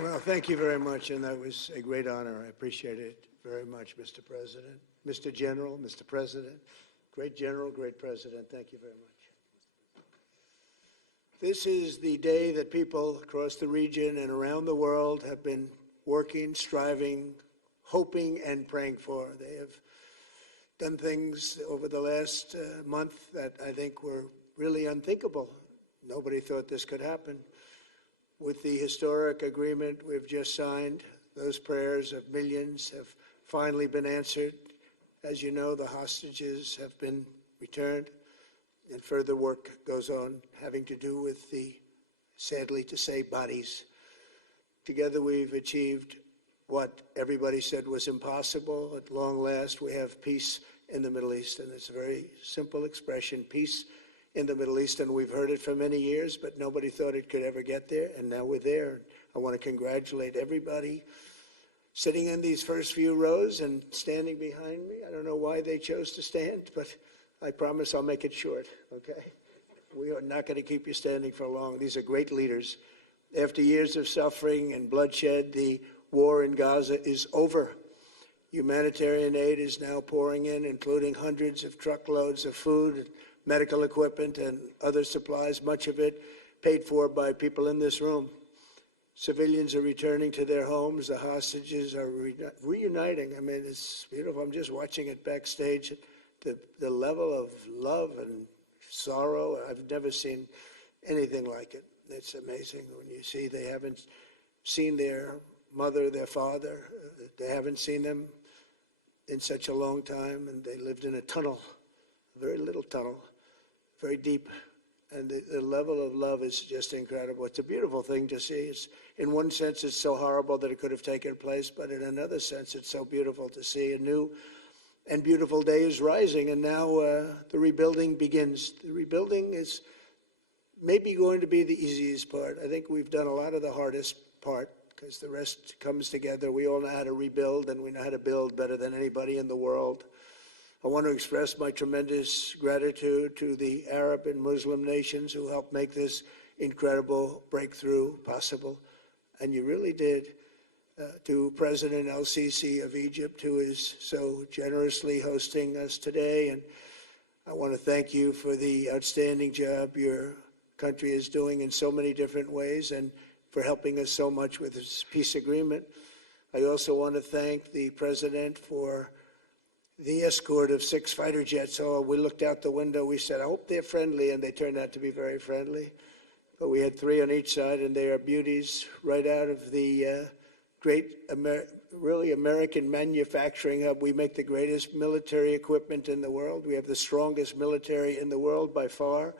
Well, thank you very much, and that was a great honor. I appreciate it very much, Mr. President. Mr. General, Mr. President, great General, great President, thank you very much. This is the day that people across the region and around the world have been working, striving, hoping, and praying for. They have done things over the last month that I think were really unthinkable. Nobody thought this could happen. With the historic agreement we've just signed, those prayers of millions have finally been answered. As you know, the hostages have been returned, and further work goes on having to do with the, sadly to say, bodies. Together we've achieved what everybody said was impossible. At long last, we have peace in the Middle East, and it's a very simple expression, peace in the Middle East, and we've heard it for many years, but nobody thought it could ever get there, and now we're there. I want to congratulate everybody sitting in these first few rows and standing behind me. I don't know why they chose to stand, but I promise I'll make it short, okay? We are not going to keep you standing for long. These are great leaders. After years of suffering and bloodshed, the war in Gaza is over. Humanitarian aid is now pouring in, including hundreds of truckloads of food, medical equipment, and other supplies, much of it paid for by people in this room. Civilians are returning to their homes. The hostages are reuniting. I mean, it's beautiful. I'm just watching it backstage. The level of love and sorrow, I've never seen anything like it. It's amazing when you see they haven't seen their mother, their father. They haven't seen them in such a long time, and they lived in a tunnel, a very little tunnel, very deep. And the level of love is just incredible. It's a beautiful thing to see. In one sense, it's so horrible that it could have taken place, but in another sense, it's so beautiful to see. A new and beautiful day is rising, and now the rebuilding begins. The rebuilding is maybe going to be the easiest part. I think we've done a lot of the hardest part, because the rest comes together. We all know how to rebuild, and we know how to build better than anybody in the world. I want to express my tremendous gratitude to the Arab and Muslim nations who helped make this incredible breakthrough possible. And you really did. To President El-Sisi of Egypt, who is so generously hosting us today. And I want to thank you for the outstanding job your country is doing in so many different ways, and for helping us so much with this peace agreement. I also want to thank the President for the escort of 6 fighter jets. Oh, we looked out the window, we said, I hope they're friendly, and they turned out to be very friendly. But we had 3 on each side, and they are beauties right out of the great, really American manufacturing hub. We make the greatest military equipment in the world. We have the strongest military in the world by far.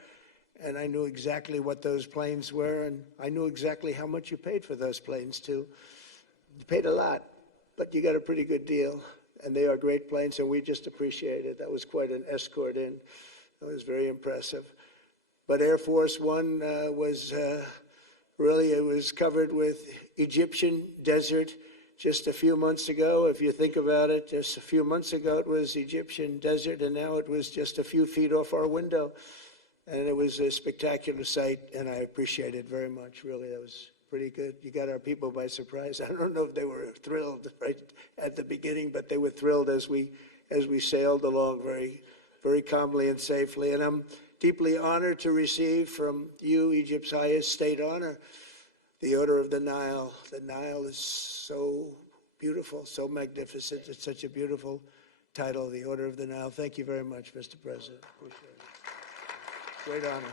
And I knew exactly what those planes were, and I knew exactly how much you paid for those planes, too. You paid a lot, but you got a pretty good deal. And they are great planes, and we just appreciate it. That was quite an escort in. That was very impressive. But Air Force One was really, it was covered with Egyptian desert just a few months ago. If you think about it, just a few months ago it was Egyptian desert, and now it was just a few feet off our window. And it was a spectacular sight, and I appreciate it very much. Really, that was pretty good. You got our people by surprise. I don't know if they were thrilled right at the beginning, but they were thrilled as we sailed along very, very calmly and safely. And I'm deeply honored to receive from you, Egypt's highest state honor, the Order of the Nile. The Nile is so beautiful, so magnificent. It's such a beautiful title, the Order of the Nile. Thank you very much, Mr. President. Appreciate it. Great honor.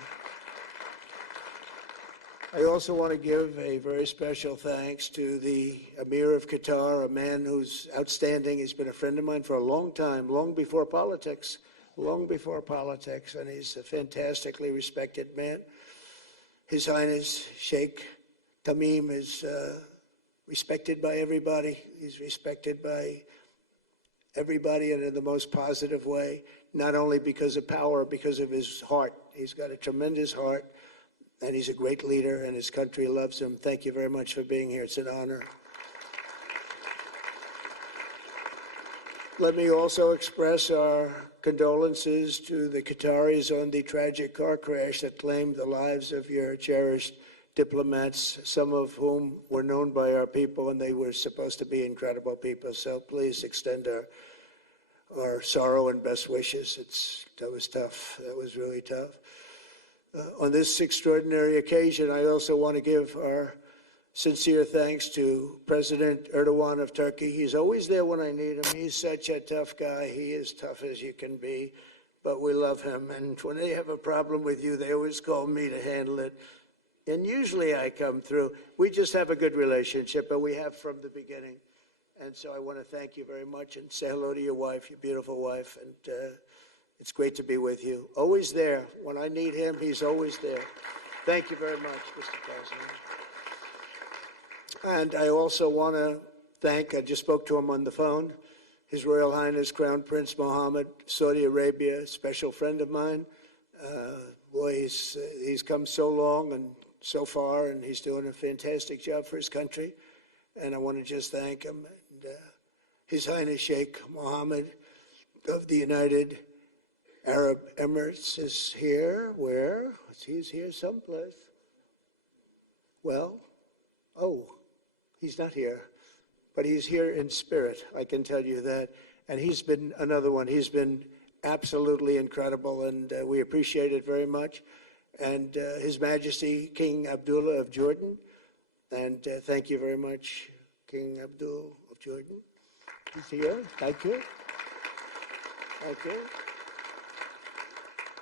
I also want to give a very special thanks to the Emir of Qatar, a man who's outstanding. He's been a friend of mine for a long time, long before politics, and he's a fantastically respected man. His Highness Sheikh Tamim is respected by everybody. He's respected by everybody, and in the most positive way, not only because of power, because of his heart. He's got a tremendous heart, and he's a great leader, and his country loves him. Thank you very much for being here. It's an honor. Let me also express our condolences to the Qataris on the tragic car crash that claimed the lives of your cherished diplomats, some of whom were known by our people, and they were supposed to be incredible people. So please extend our sorrow and best wishes. That was tough. That was really tough. On this extraordinary occasion, I also want to give our sincere thanks to President Erdogan of Turkey. He's always there when I need him. He's such a tough guy. He is tough as you can be, but we love him. And when they have a problem with you, they always call me to handle it. And usually I come through. We just have a good relationship, and we have from the beginning. And so I want to thank you very much and say hello to your wife, your beautiful wife. And it's great to be with you. Always there. When I need him, he's always there. Thank you very much, Mr. President. And I also want to thank, I just spoke to him on the phone, His Royal Highness Crown Prince Mohammed, Saudi Arabia, a special friend of mine. Boy, he's come so long and so far, and he's doing a fantastic job for his country. And I want to just thank him. And His Highness Sheikh Mohammed of the United Arab Emirates is here. Where? He's here someplace. Well, he's not here, but he's here in spirit, I can tell you that. And he's been another one. He's been absolutely incredible, and we appreciate it very much. And His Majesty King Abdullah of Jordan, and thank you very much, King Abdul of Jordan. He's here. Thank you. Thank you.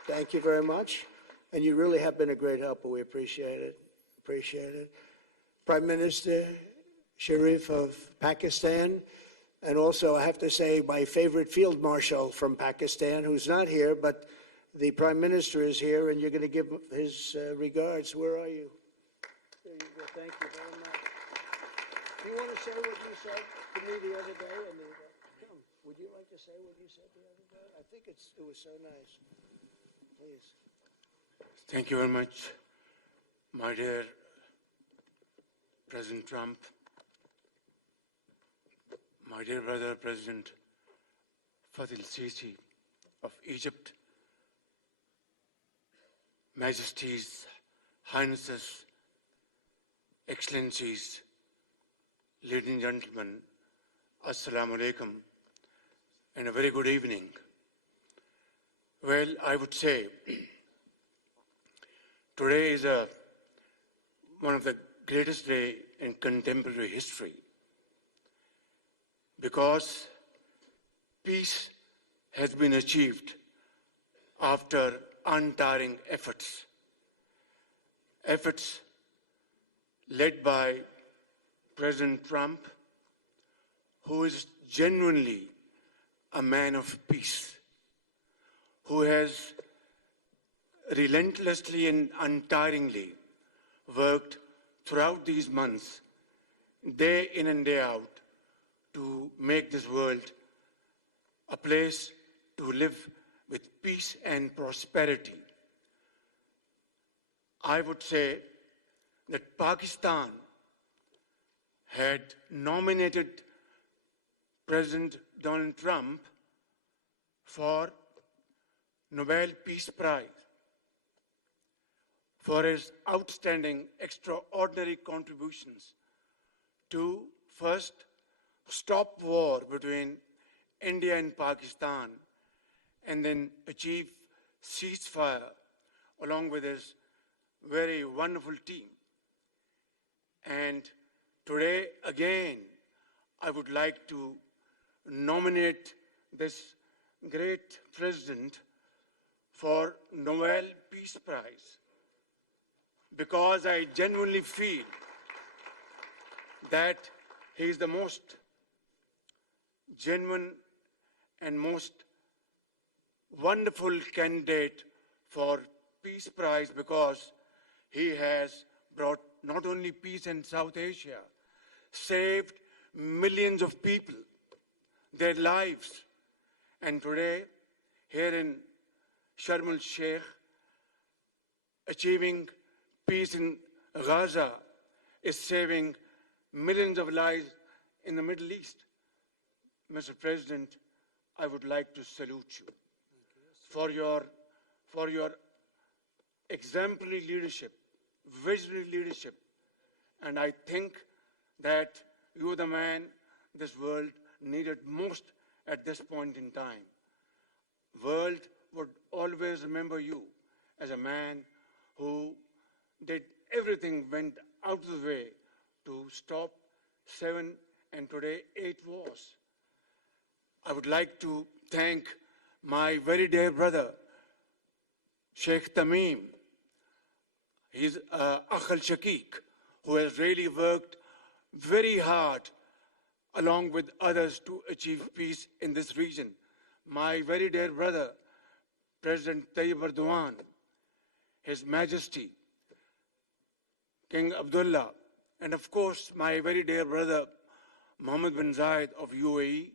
Thank you very much. And you really have been a great helper. We appreciate it. Appreciate it. Prime Minister Sharif of Pakistan, and also I have to say my favorite field marshal from Pakistan, who's not here, but the Prime Minister is here, and you're going to give his regards. Where are you? There you go. Thank you very much. Do you want to say what you said to me the other day? Come, would you like to say what you said the other day? I think it was so nice. Please. Thank you very much, my dear President Trump, my dear brother President Fath el-Sisi of Egypt, Majesties, Highnesses, Excellencies, ladies and gentlemen, Assalamu alaikum, and a very good evening. Well, I would say today is one of the greatest days in contemporary history, because peace has been achieved after untiring efforts led by President Trump, who is genuinely a man of peace, who has relentlessly and untiringly worked throughout these months, day in and day out, to make this world a place to live with peace and prosperity. I would say that Pakistan had nominated President Donald Trump for Nobel Peace Prize for his outstanding, extraordinary contributions to first stop war between India and Pakistan, and then achieve ceasefire along with his very wonderful team. And today, again, I would like to nominate this great president for Nobel Peace Prize, because I genuinely feel that he is the most genuine and most wonderful candidate for Peace Prize, because he has brought not only peace in South Asia, saved millions of people, their lives. And today, here in Sharm el-Sheikh, achieving peace in Gaza is saving millions of lives in the Middle East. Mr. President, I would like to salute you for your exemplary leadership visionary leadership. And I think that you're the man this world needed most at this point in time. World would always remember you as a man who did everything, went out of the way to stop 7 and today 8 wars. I would like to thank my very dear brother, Sheikh Tamim. He's Akh al-Shaqiq, who has really worked very hard along with others to achieve peace in this region. My very dear brother, President Tayyip Erdogan, His Majesty, King Abdullah, and of course my very dear brother, Mohammed bin Zayed of UAE,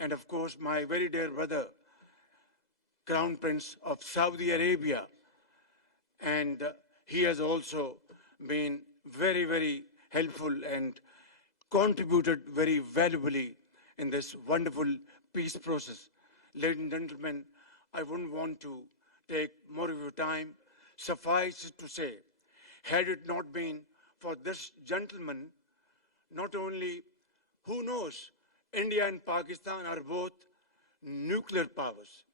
and of course my very dear brother, Crown Prince of Saudi Arabia. And he has also been very, very helpful and contributed very valuably in this wonderful peace process. Ladies and gentlemen, I wouldn't want to take more of your time. Suffice it to say, had it not been for this gentleman, not only, who knows, India and Pakistan are both nuclear powers.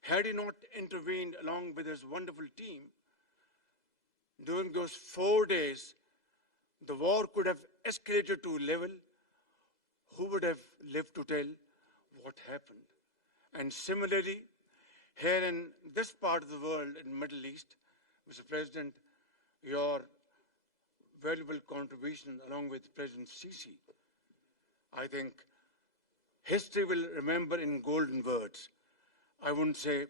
Had he not intervened along with his wonderful team, during those 4 days, the war could have escalated to a level. Who would have lived to tell what happened? And similarly, here in this part of the world, in the Middle East, Mr. President, your valuable contribution along with President Sisi, I think history will remember in golden words. I wouldn't say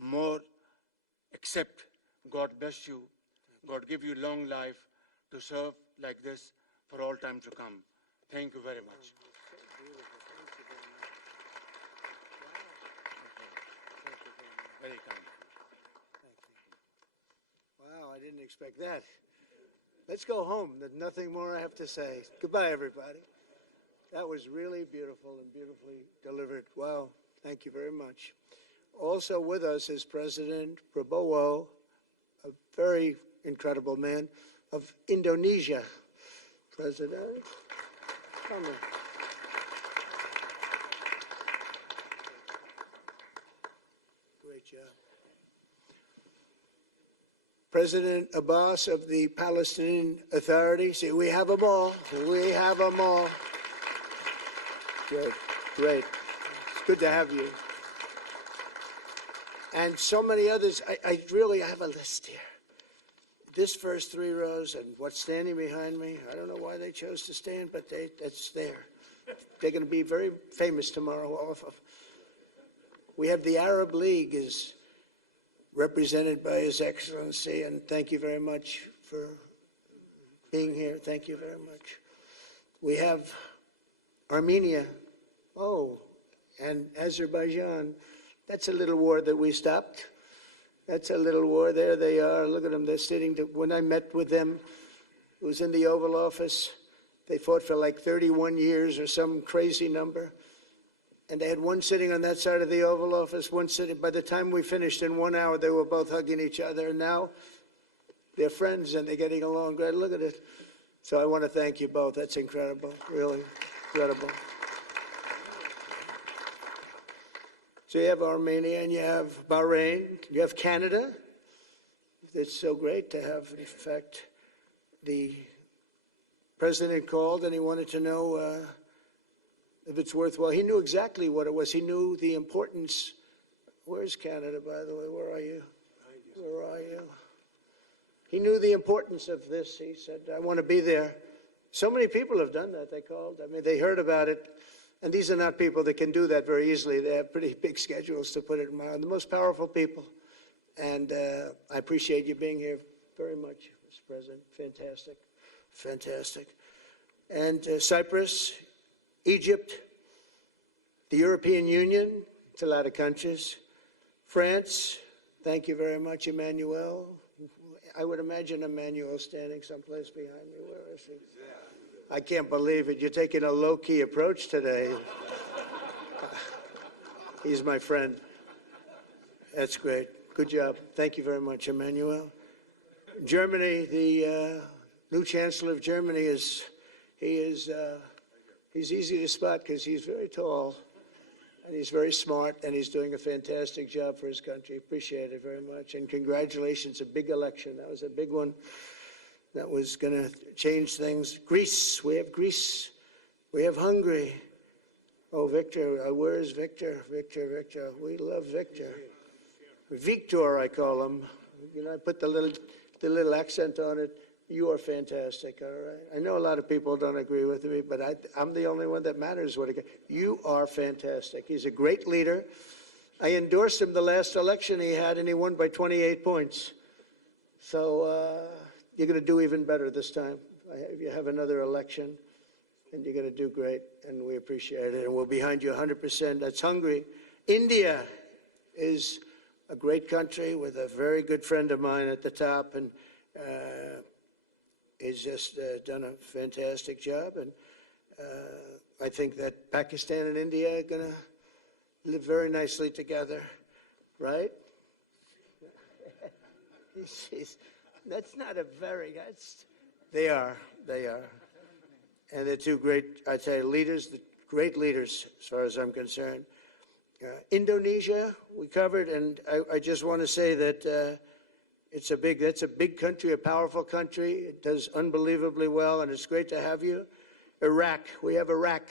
more, except God bless you, God give you long life to serve like this for all time to come. Thank you very much. Very kind. Wow, I didn't expect that. Let's go home. There's nothing more I have to say. Goodbye, everybody. That was really beautiful and beautifully delivered. Wow, thank you very much. Also with us is President Prabowo, a very incredible man of Indonesia. President, come in. Great job. President Abbas of the Palestinian Authority. See, we have them all. We have them all. Good, great. It's good to have you. And so many others. I really have a list here. This first 3 rows and what's standing behind me, I don't know why they chose to stand, but that's there. They're going to be very famous tomorrow, all of them. We have the Arab League is represented by His Excellency, and thank you very much for being here. Thank you very much. We have Armenia, and Azerbaijan. That's a little war that we stopped. That's a little war. There they are. Look at them. They're sitting. When I met with them, it was in the Oval Office. They fought for like 31 years or some crazy number. And they had one sitting on that side of the Oval Office, one sitting. By the time we finished in 1 hour, they were both hugging each other. And now they're friends and they're getting along great. Look at it. So I want to thank you both. That's incredible. Really incredible. So you have Armenia and you have Bahrain, you have Canada. It's so great to have, in fact, the president called and he wanted to know if it's worthwhile. He knew exactly what it was. He knew the importance. Where's Canada, by the way? Where are you? Where are you? He knew the importance of this. He said, I want to be there. So many people have done that, they called. I mean, they heard about it. And these are not people that can do that very easily. They have pretty big schedules, to put it mildly. The most powerful people. And I appreciate you being here very much, Mr. President. Fantastic. Fantastic. And Cyprus, Egypt, the European Union, it's a lot of countries. France, thank you very much, Emmanuel. I would imagine Emmanuel standing someplace behind me. Where is he? I can't believe it. You're taking a low-key approach today. He's my friend. That's great. Good job. Thank you very much, Emmanuel. Germany, the new chancellor of Germany he's easy to spot because he's very tall and he's very smart and he's doing a fantastic job for his country. Appreciate it very much. And congratulations, a big election. That was a big one. That was going to change things. Greece, we have Greece. We have Hungary. Oh, Victor, where is Victor? Victor. We love Victor. Victor, I call him. You know, I put the little accent on it. You are fantastic, all right? I know a lot of people don't agree with me, but I'm the only one that matters. You are fantastic. He's a great leader. I endorsed him the last election he had, and he won by 28 points. So you're going to do even better this time. You have another election, and you're going to do great, and we appreciate it. And we're behind you 100%. That's Hungary. India is a great country with a very good friend of mine at the top, and he's just done a fantastic job. And I think that Pakistan and India are going to live very nicely together, right? That's not a very, they are. And they're two great, I'd say, leaders, great leaders as far as I'm concerned. Indonesia, we covered, and I just want to say that that's a big country, a powerful country. It does unbelievably well, and it's great to have you. Iraq, we have Iraq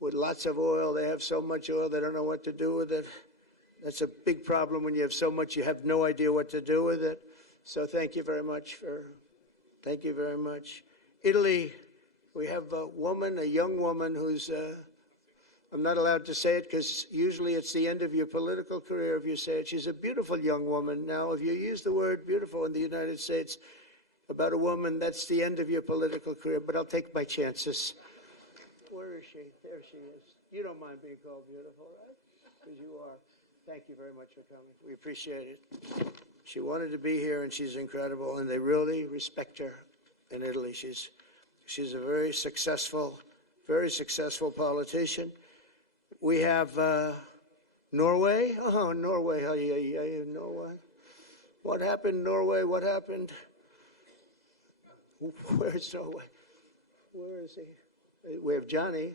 with lots of oil. They have so much oil, they don't know what to do with it. That's a big problem when you have so much, you have no idea what to do with it. So thank you very much. Italy, we have a young woman who's, I'm not allowed to say it because usually it's the end of your political career if you say it. She's a beautiful young woman. Now, if you use the word beautiful in the United States about a woman, that's the end of your political career, but I'll take my chances. Where is she? There she is. You don't mind being called beautiful, right? Because you are. Thank you very much for coming. We appreciate it. She wanted to be here, and she's incredible, and they really respect her in Italy. She's a very successful politician. We have Norway. Oh, Norway. Norway. What happened, Norway? What happened? Where's Norway? Where is he? We have Johnny.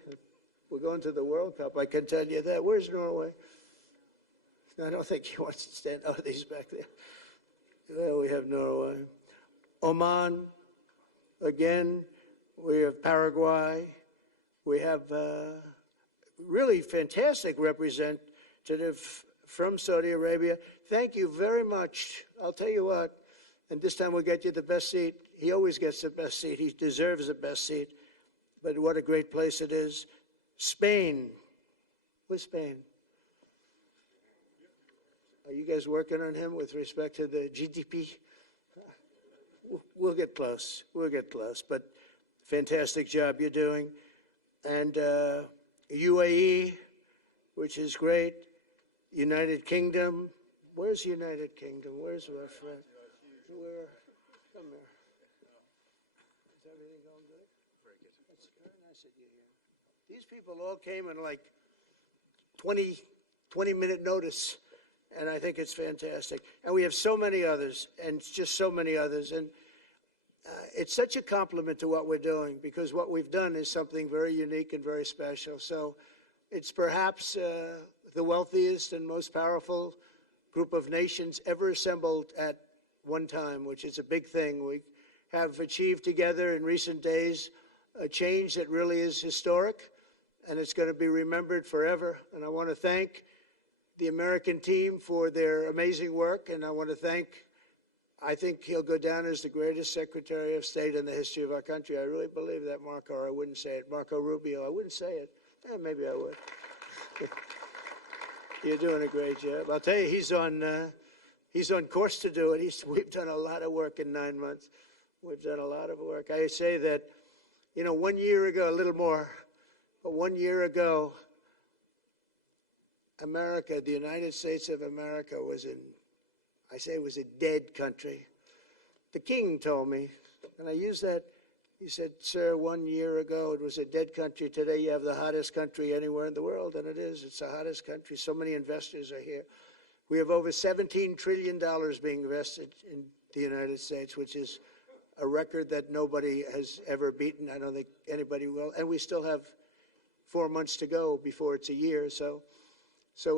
We're going to the World Cup. I can tell you that. Where's Norway? I don't think he wants to stand. Oh, he's back there. There we have Norway. Oman. Again, we have Paraguay. We have really fantastic representative from Saudi Arabia. Thank you very much. I'll tell you what, and this time we'll get you the best seat. He always gets the best seat. He deserves the best seat. But what a great place it is. Spain. Where's Spain? Are you guys working on him with respect to the GDP? We'll get close. But fantastic job you're doing. And UAE, which is great. United Kingdom. Where's United Kingdom? Where's our friend? Come here. Is everything going good? Very good. That's very nice of you here. These people all came in like 20-minute notice. And I think it's fantastic. And we have so many others, and just so many others. And it's such a compliment to what we're doing, because what we've done is something very unique and very special. So it's perhaps the wealthiest and most powerful group of nations ever assembled at one time, which is a big thing. We have achieved together in recent days a change that really is historic, and it's going to be remembered forever. And I want to thank the American team for their amazing work, and I want to thank, I think he'll go down as the greatest Secretary of State in the history of our country. I really believe that, Marco, or I wouldn't say it. Marco Rubio, I wouldn't say it. Maybe I would. You're doing a great job. I'll tell you, he's on course to do it. We've done a lot of work in 9 months. We've done a lot of work. I say that, 1 year ago, a little more, but 1 year ago, America, the United States of America was a dead country. The king told me, and I use that, he said, sir, 1 year ago it was a dead country. Today you have the hottest country anywhere in the world, and it is. It's the hottest country. So many investors are here. We have over $17 trillion being invested in the United States, which is a record that nobody has ever beaten. I don't think anybody will. And we still have 4 months to go before it's a year. So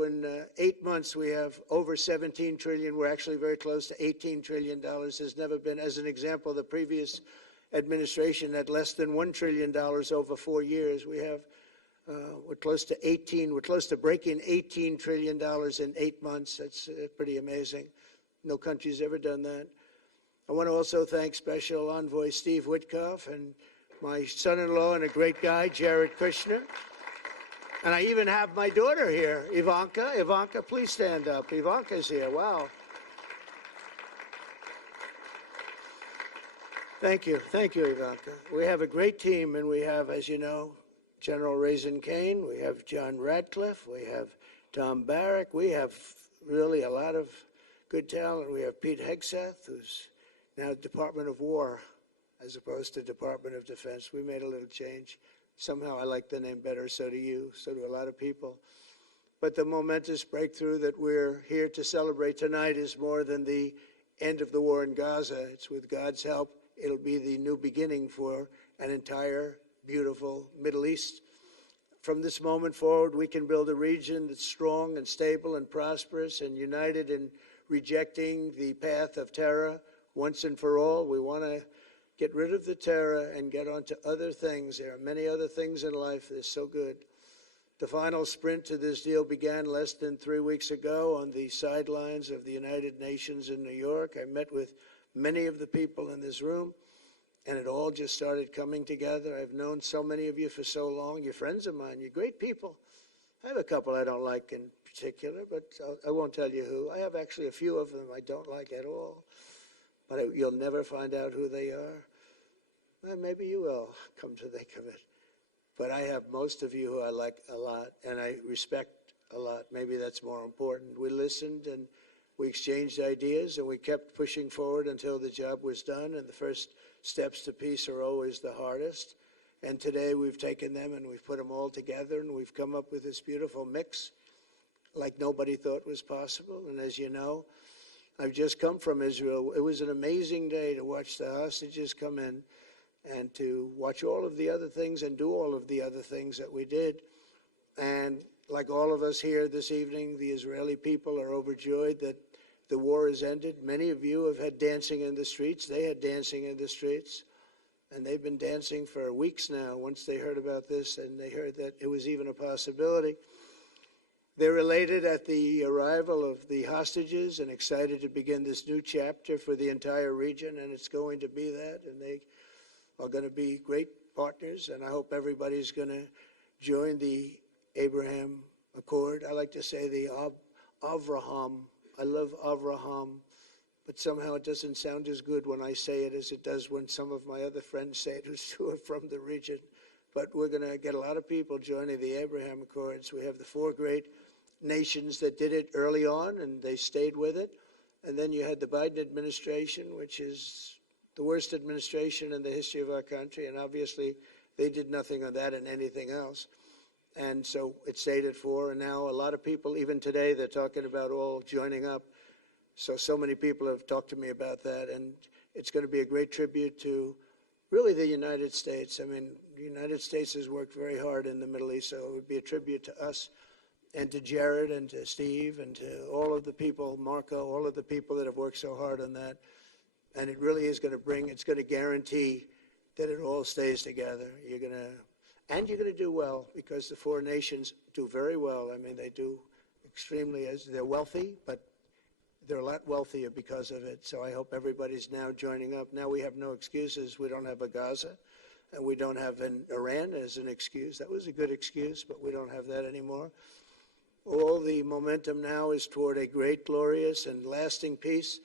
in 8 months, we have over 17 trillion. We're actually very close to $18 trillion. There's never been, as an example, the previous administration had less than $1 trillion over 4 years. We have, we're close to breaking $18 trillion in 8 months. That's pretty amazing. No country's ever done that. I want to also thank Special Envoy Steve Witkoff and my son-in-law and a great guy, Jared Kushner. And I even have my daughter here, Ivanka. Ivanka, please stand up. Ivanka's here. Wow. Thank you. Thank you, Ivanka. We have a great team, and we have, as you know, General Raisin Kane. We have John Radcliffe. We have Tom Barrack. We have really a lot of good talent. We have Pete Hegseth, who's now Department of War as opposed to Department of Defense. We made a little change. Somehow I like the name better, so do you, so do a lot of people. But the momentous breakthrough that we're here to celebrate tonight is more than the end of the war in Gaza. It's with God's help, it'll be the new beginning for an entire beautiful Middle East. From this moment forward, we can build a region that's strong and stable and prosperous and united in rejecting the path of terror once and for all. We want to get rid of the terror and get on to other things. There are many other things in life that are so good. The final sprint to this deal began less than 3 weeks ago on the sidelines of the United Nations in New York. I met with many of the people in this room, and it all just started coming together. I've known so many of you for so long. You're friends of mine. You're great people. I have a couple I don't like in particular, but I won't tell you who. I have actually a few of them I don't like at all, but you'll never find out who they are. Well, maybe you will, come to think of it. But I have most of you who I like a lot, and I respect a lot. Maybe that's more important. We listened, and we exchanged ideas, and we kept pushing forward until the job was done, and the first steps to peace are always the hardest. And today we've taken them, and we've put them all together, and we've come up with this beautiful mix like nobody thought was possible. And as you know, I've just come from Israel. It was an amazing day to watch the hostages come in and to watch all of the other things and do all of the other things that we did. And like all of us here this evening, the Israeli people are overjoyed that the war has ended. Many of you have had dancing in the streets. They had dancing in the streets. And they've been dancing for weeks now once they heard about this and they heard that it was even a possibility. They're elated at the arrival of the hostages and excited to begin this new chapter for the entire region, and it's going to be that. And they are going to be great partners, and I hope everybody's going to join the Abraham Accord. I like to say the Avraham. I love Avraham, but somehow it doesn't sound as good when I say it as it does when some of my other friends say it who are from the region. But we're going to get a lot of people joining the Abraham Accords. We have the 4 great nations that did it early on, and they stayed with it. And then you had the Biden administration, which is the worst administration in the history of our country, and obviously they did nothing on that and anything else. And so it stayed at 4, and now a lot of people, even today, they're talking about all joining up. So many people have talked to me about that, and it's going to be a great tribute to really the United States. I mean, the United States has worked very hard in the Middle East, so it would be a tribute to us and to Jared and to Steve and to all of the people, Marco, all of the people that have worked so hard on that. And it really is going to it's going to guarantee that it all stays together. You're going to do well, because the 4 nations do very well. I mean, they do extremely, as they're wealthy, but they're a lot wealthier because of it. So I hope everybody's now joining up. Now we have no excuses. We don't have a Gaza, and we don't have an Iran as an excuse. That was a good excuse, but we don't have that anymore. All the momentum now is toward a great, glorious, and lasting peace.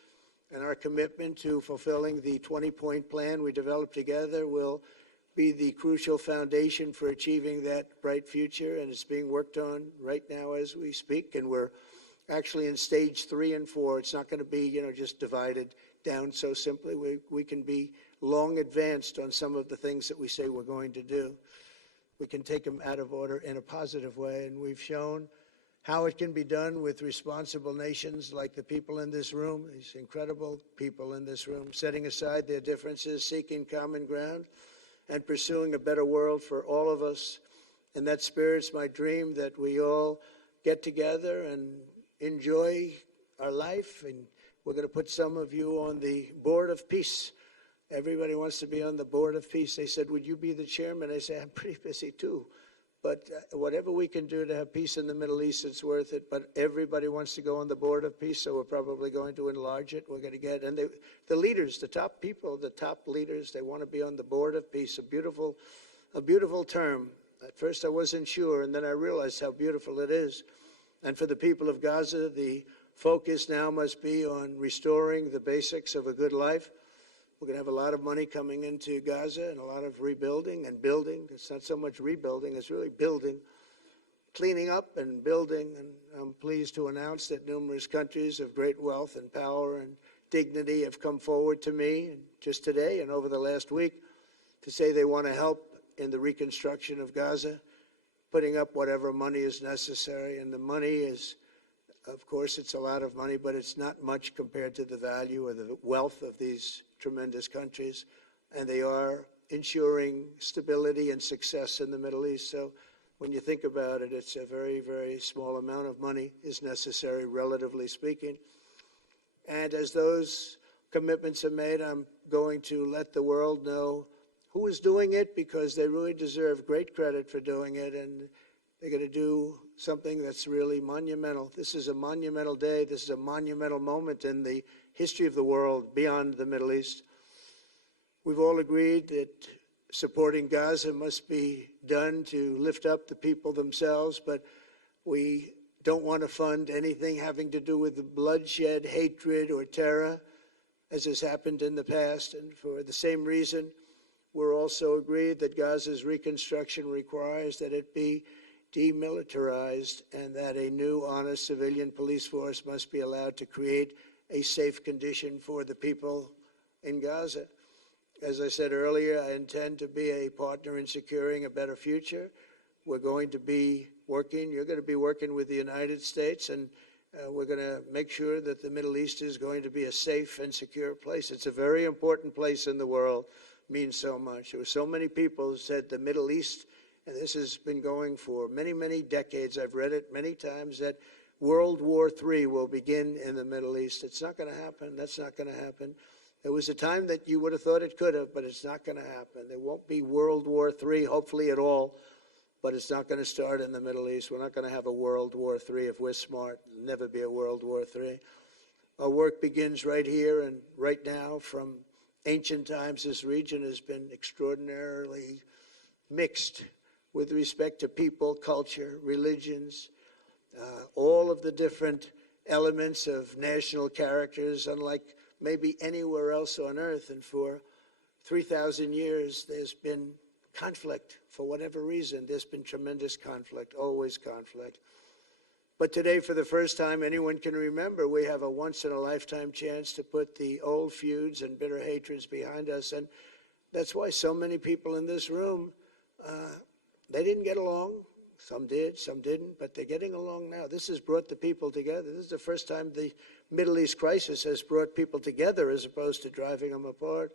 And our commitment to fulfilling the 20-point plan we developed together will be the crucial foundation for achieving that bright future. And it's being worked on right now as we speak. And we're actually in stage 3 and 4. It's not going to be, just divided down so simply. We can be long advanced on some of the things that we say we're going to do. We can take them out of order in a positive way. And we've shown how it can be done with responsible nations like the people in this room, these incredible people in this room, setting aside their differences, seeking common ground, and pursuing a better world for all of us. In that spirit, it's my dream that we all get together and enjoy our life. And we're going to put some of you on the Board of Peace. Everybody wants to be on the Board of Peace. They said, would you be the chairman? I say, I'm pretty busy too. But whatever we can do to have peace in the Middle East, it's worth it. But everybody wants to go on the Board of Peace, so we're probably going to enlarge it. We're going to get, and the leaders, the top people, the top leaders, they want to be on the Board of Peace. A beautiful term. At first I wasn't sure, and then I realized how beautiful it is. And for the people of Gaza, the focus now must be on restoring the basics of a good life. We're going to have a lot of money coming into Gaza and a lot of rebuilding and building. It's not so much rebuilding, it's really building, cleaning up and building. And I'm pleased to announce that numerous countries of great wealth and power and dignity have come forward to me just today and over the last week to say they want to help in the reconstruction of Gaza, putting up whatever money is necessary. And the money is, of course, it's a lot of money, but it's not much compared to the value or the wealth of these tremendous countries. And they are ensuring stability and success in the Middle East. So when you think about it, it's a very, very small amount of money is necessary, relatively speaking. And as those commitments are made, I'm going to let the world know who is doing it, because they really deserve great credit for doing it, and they're going to do something that's really monumental. This is a monumental day. This is a monumental moment in the history of the world beyond the Middle East. We've all agreed that supporting Gaza must be done to lift up the people themselves, but we don't want to fund anything having to do with the bloodshed, hatred, or terror, as has happened in the past. And for the same reason, we're also agreed that Gaza's reconstruction requires that it be demilitarized and that a new, honest civilian police force must be allowed to create a safe condition for the people in Gaza. As I said earlier, I intend to be a partner in securing a better future. We're going to be working, you're going to be working with the United States, and we're going to make sure that the Middle East is going to be a safe and secure place. It's a very important place in the world. Means so much. There were so many people who said the Middle East, and this has been going for many, many decades. I've read it many times, that World War III will begin in the Middle East. It's not going to happen. That's not going to happen. There was a time that you would have thought it could have, but it's not going to happen. There won't be World War III, hopefully at all, but it's not going to start in the Middle East. We're not going to have a World War III if we're smart. There'll never be a World War III. Our work begins right here and right now. From ancient times, this region has been extraordinarily mixed with respect to people, culture, religions, all of the different elements of national characters, unlike maybe anywhere else on earth. And for 3,000 years, there's been conflict. For whatever reason, there's been tremendous conflict, always conflict. But today, for the first time anyone can remember, we have a once-in-a-lifetime chance to put the old feuds and bitter hatreds behind us. And that's why so many people in this room, they didn't get along. Some did, some didn't, but they're getting along now. This has brought the people together. This is the first time the Middle East crisis has brought people together as opposed to driving them apart.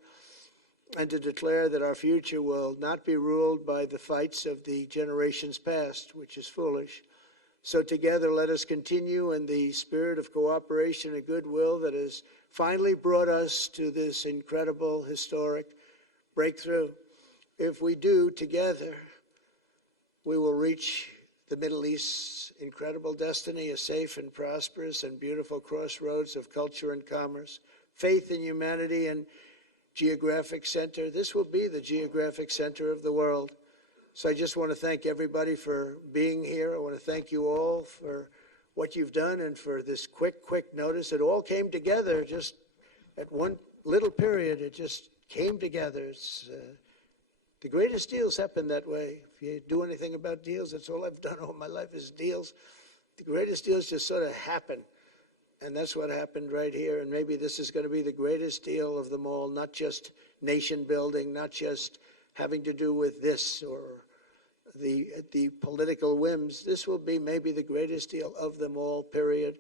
And to declare that our future will not be ruled by the fights of the generations past, which is foolish. So together, let us continue in the spirit of cooperation and goodwill that has finally brought us to this incredible, historic breakthrough. If we do together, we will reach the Middle East's incredible destiny, a safe and prosperous and beautiful crossroads of culture and commerce, faith in humanity and geographic center. This will be the geographic center of the world. So I just want to thank everybody for being here. I want to thank you all for what you've done and for this quick notice. It all came together just at one little period. It just came together. It's, the greatest deals happen that way. If you do anything about deals, that's all I've done all my life is deals. The greatest deals just sort of happen. And that's what happened right here. And maybe this is going to be the greatest deal of them all, not just nation building, not just having to do with this or the political whims. This will be maybe the greatest deal of them all, period.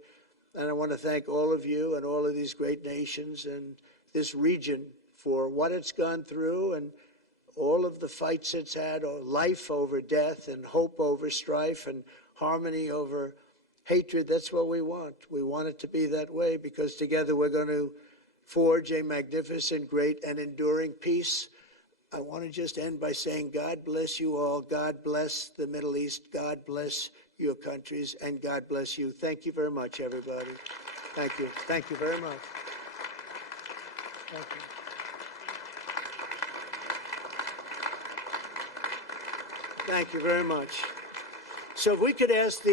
And I want to thank all of you and all of these great nations and this region for what it's gone through and all of the fights it's had, or life over death and hope over strife and harmony over hatred. That's what we want. We want it to be that way because together we're going to forge a magnificent, great, and enduring peace. I want to just end by saying God bless you all. God bless the Middle East. God bless your countries, and God bless you. Thank you very much, everybody. Thank you. Thank you very much. Thank you. Thank you very much. So if we could ask the